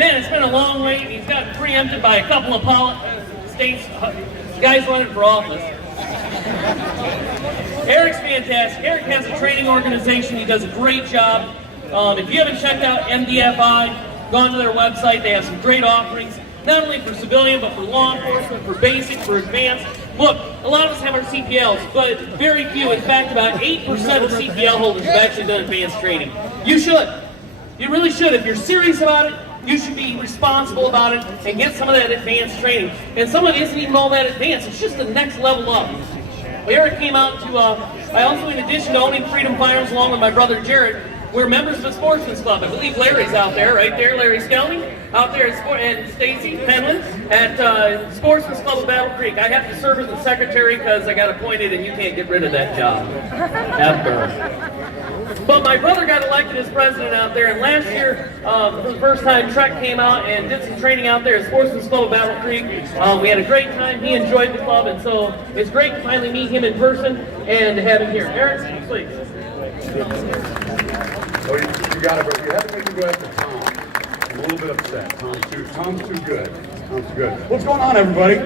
Man, it's been a long wait. He's gotten preempted by a couple of states, guys running for office. Eric's fantastic. Eric has a training organization. He does a great job. If you haven't checked out MDFI, gone to their website, they have some great offerings, not only for civilian, but for law enforcement, for basic, for advanced. Look, a lot of us have our CPLs, but very few. In fact, about 8% of CPL holders have actually done advanced training. You should. You really should. If you're serious about it, you should be responsible about it and get some of that advanced training. And some of it isn't even all that advanced. It's just the next level up. Eric came out to, I also, in addition to owning Freedom Firearms along with my brother Jared, we're members of a sportsman's club. I believe Larry's out there, right there, Larry Skelly, out there and Stacy Penland at Sportsman's Club of Battle Creek. I have to serve as the secretary because I got appointed and you can't get rid of that job. Ever. But my brother got elected as president out there, and last year, for the first time, Trek came out and did some training out there at Sportsman's Club of Battle Creek. We had a great time. He enjoyed the club, and so it's great to finally meet him in person and to have him here. Eric, please. Oh, you got it, but you have to make me go after Tom. I'm a little bit upset. Tom's too good. Tom's too good. What's going on, everybody?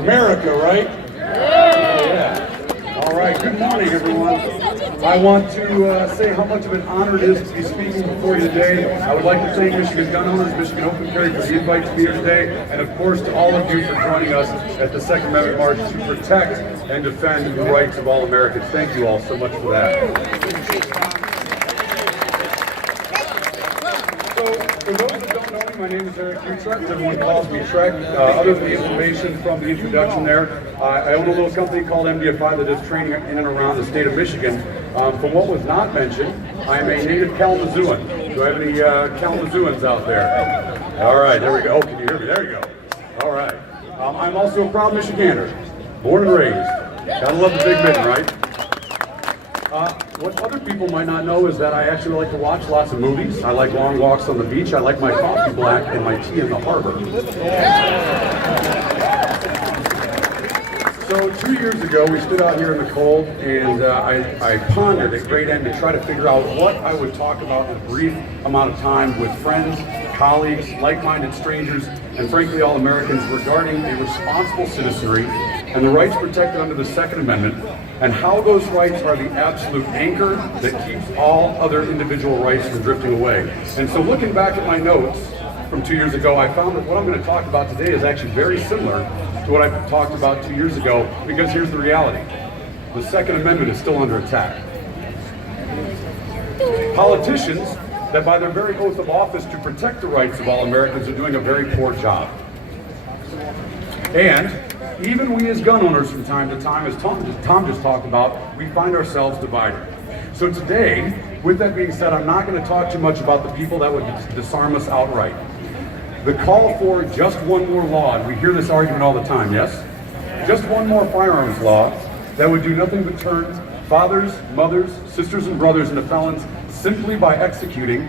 America, right? Yeah. All right. Good morning, everyone. I want to say how much of an honor it is to be speaking before you today. I would like to thank Michigan Gun Owners, Michigan Open Carry for the invite to be here today, and of course to all of you for joining us at the Second Amendment March to protect and defend the rights of all Americans. Thank you all so much for that. For those that don't know me, my name is Eric Utrecht. Everyone calls me Trek. Other than the information from the introduction there, I own a little company called MDFI that does training in and around the state of Michigan. From what was not mentioned, I am a native Kalamazooan. Do I have any Kalamazooans out there? All right, there we go. Oh, can you hear me? There you go. All right. I'm also a proud Michigander, born and raised. Gotta love the big men, right? What other people might not know is that I actually like to watch lots of movies. I like long walks on the beach. I like my coffee black and my tea in the harbor. So 2 years ago, we stood out here in the cold, and I pondered at great end to try to figure out what I would talk about in a brief amount of time with friends, colleagues, like-minded strangers, and frankly all Americans regarding a responsible citizenry and the rights protected under the Second Amendment, and how those rights are the absolute anchor that keeps all other individual rights from drifting away. And so looking back at my notes from 2 years ago, I found that what I'm going to talk about today is actually very similar to what I talked about 2 years ago, because here's the reality. The Second Amendment is still under attack. Politicians that by their very oath of office to protect the rights of all Americans are doing a very poor job. And even we as gun owners from time to time, as Tom just talked about, we find ourselves divided. So today, with that being said, I'm not going to talk too much about the people that would disarm us outright. The call for just one more law, and we hear this argument all the time, yes? Just one more firearms law that would do nothing but turn fathers, mothers, sisters, and brothers into felons simply by executing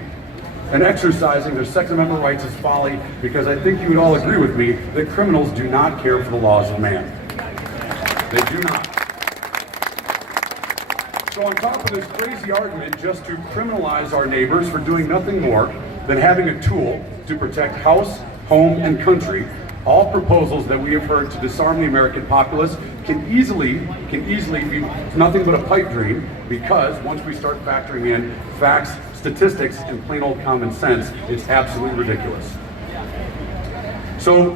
and exercising their Second Amendment rights is folly, because I think you would all agree with me that criminals do not care for the laws of man. They do not. So on top of this crazy argument just to criminalize our neighbors for doing nothing more than having a tool to protect house, home, and country, all proposals that we have heard to disarm the American populace can easily be nothing but a pipe dream, because once we start factoring in facts, statistics, and plain old common sense, it's absolutely ridiculous. So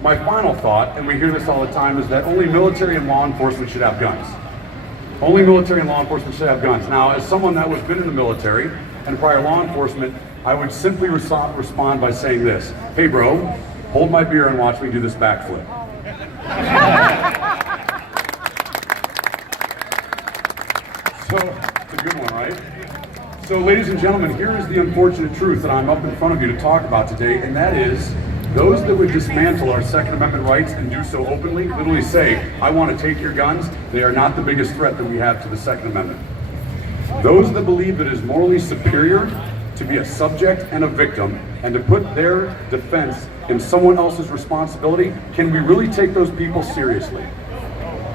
my final thought, and we hear this all the time, is that only military and law enforcement should have guns. Only military and law enforcement should have guns. Now, as someone that was been in the military and prior law enforcement, I would simply respond by saying this: hey bro, hold my beer and watch me do this backflip. So, it's a good one, right? So, ladies and gentlemen, here is the unfortunate truth that I'm up in front of you to talk about today, and that is, those that would dismantle our Second Amendment rights and do so openly, literally say, I want to take your guns, they are not the biggest threat that we have to the Second Amendment. Those that believe that it is morally superior to be a subject and a victim, and to put their defense in someone else's responsibility, can we really take those people seriously?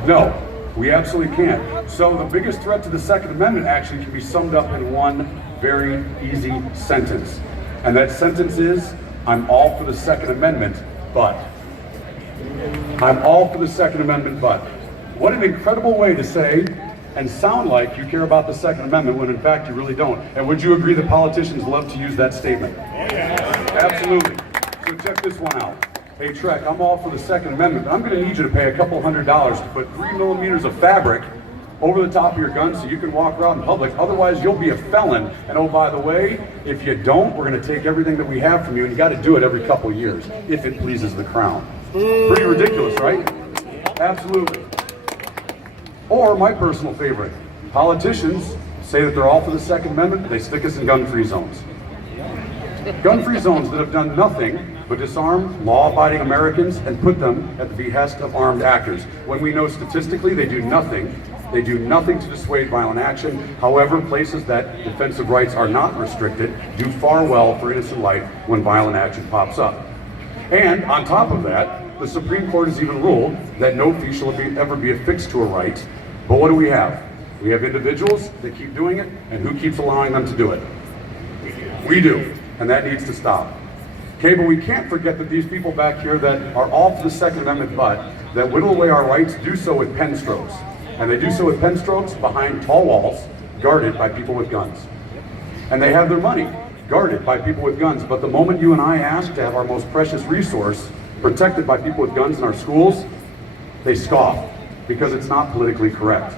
No, we absolutely can't. So the biggest threat to the Second Amendment actually can be summed up in one very easy sentence. And that sentence is, I'm all for the Second Amendment, but. I'm all for the Second Amendment, but. What an incredible way to say and sound like you care about the Second Amendment when in fact you really don't. And would you agree that politicians love to use that statement? Absolutely. So check this one out. Hey Trek, I'm all for the Second Amendment, but I'm going to need you to pay a couple $100s to put 3 millimeters of fabric over the top of your gun so you can walk around in public. Otherwise, you'll be a felon. And oh, by the way, if you don't, we're going to take everything that we have from you, and you got to do it every couple years, if it pleases the crown. Pretty ridiculous, right? Absolutely. Or my personal favorite, politicians say that they're all for the Second Amendment, but they stick us in gun-free zones. Gun-free zones that have done nothing but disarm law-abiding Americans and put them at the behest of armed actors. When we know statistically they do nothing to dissuade violent action. However, places that defensive rights are not restricted do far well for innocent life when violent action pops up. And on top of that, the Supreme Court has even ruled that no fee shall ever be affixed to a right. But what do we have? We have individuals that keep doing it, and who keeps allowing them to do it? We do, and that needs to stop. Okay, but we can't forget that these people back here that are all for the Second Amendment but, that whittle away our rights, do so with pen strokes. And they do so with pen strokes behind tall walls, guarded by people with guns. And they have their money guarded by people with guns. But the moment you and I ask to have our most precious resource protected by people with guns in our schools, they scoff because it's not politically correct.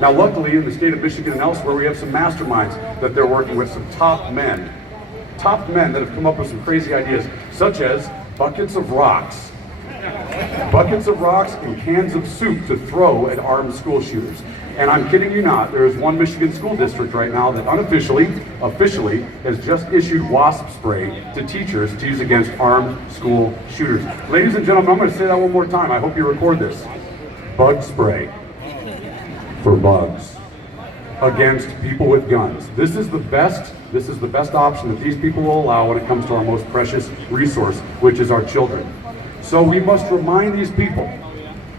Now, luckily, in the state of Michigan and elsewhere, we have some masterminds that they're working with, some top men that have come up with some crazy ideas, such as buckets of rocks and cans of soup to throw at armed school shooters. And I'm kidding you not, there is one Michigan school district right now that officially has just issued wasp spray to teachers to use against armed school shooters. Ladies and gentlemen, I'm going to say that one more time. I hope you record this. Bug spray for bugs against people with guns. This is the best option that these people will allow when it comes to our most precious resource, which is our children. So we must remind these people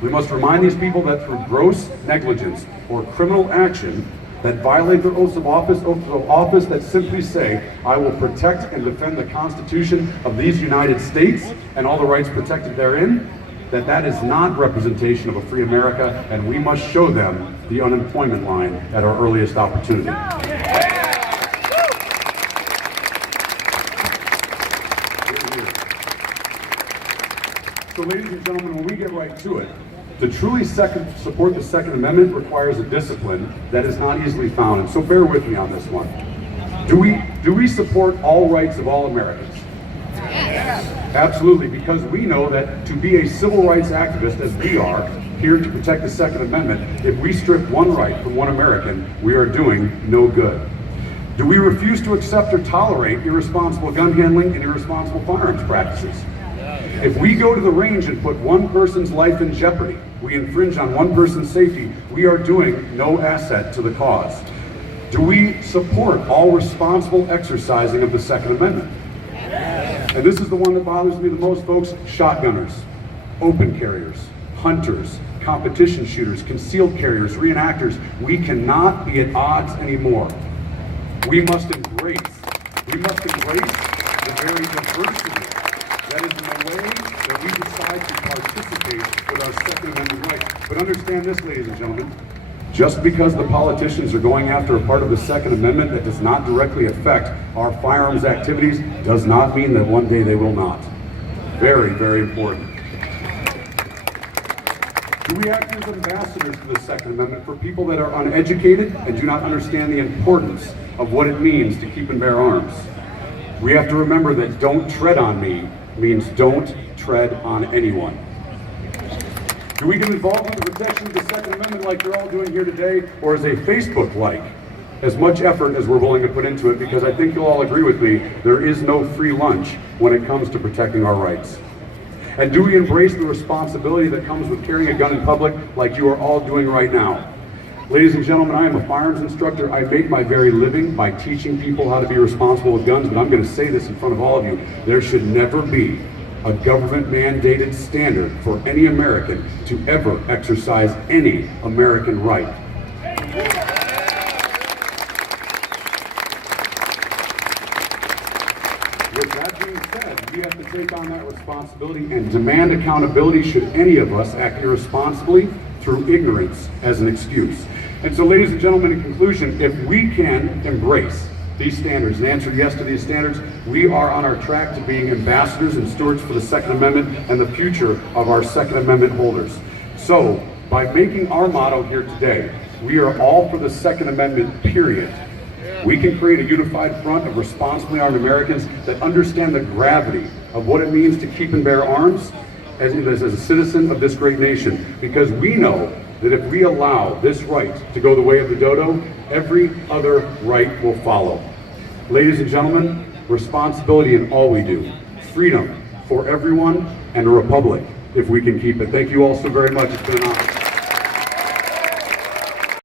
that through gross negligence or criminal action that violate their oaths of office that simply say, I will protect and defend the Constitution of these United States and all the rights protected therein, that is not representation of a free America, and we must show them the unemployment line at our earliest opportunity. So ladies and gentlemen, when we get right to it, to truly support the Second Amendment requires a discipline that is not easily found, and so bear with me on this one. Do we support all rights of all Americans? Yes. Absolutely, because we know that to be a civil rights activist, as we are, here to protect the Second Amendment, if we strip one right from one American, we are doing no good. Do we refuse to accept or tolerate irresponsible gun handling and irresponsible firearms practices? If we go to the range and put one person's life in jeopardy, we infringe on one person's safety, we are doing no asset to the cause. Do we support all responsible exercising of the Second Amendment? And this is the one that bothers me the most, folks. Shotgunners, open carriers, hunters, competition shooters, concealed carriers, reenactors. We cannot be at odds anymore. We must embrace the very diversity that is in the way that we decide to participate with our Second Amendment rights. But understand this, ladies and gentlemen, just because the politicians are going after a part of the Second Amendment that does not directly affect our firearms activities does not mean that one day they will not. Very, very important. Do we act as ambassadors to the Second Amendment for people that are uneducated and do not understand the importance of what it means to keep and bear arms? We have to remember that don't tread on me means don't tread on anyone. Do we get involved in the protection of the Second Amendment like you're all doing here today, or is a Facebook like? As much effort as we're willing to put into it, because I think you'll all agree with me, there is no free lunch when it comes to protecting our rights. And do we embrace the responsibility that comes with carrying a gun in public like you are all doing right now? Ladies and gentlemen, I am a firearms instructor. I make my very living by teaching people how to be responsible with guns, but I'm going to say this in front of all of you. There should never be a government-mandated standard for any American to ever exercise any American right. With that being said, we have to take on that responsibility and demand accountability should any of us act irresponsibly through ignorance as an excuse. And so, ladies and gentlemen, in conclusion, if we can embrace these standards and answer yes to these standards, we are on our track to being ambassadors and stewards for the Second Amendment and the future of our Second Amendment holders. So, by making our motto here today, we are all for the Second Amendment, period. We can create a unified front of responsibly armed Americans that understand the gravity of what it means to keep and bear arms as a citizen of this great nation, because we know that if we allow this right to go the way of the dodo, every other right will follow. Ladies and gentlemen, responsibility in all we do, freedom for everyone, and a republic if we can keep it. Thank you all so very much. It's been an honor.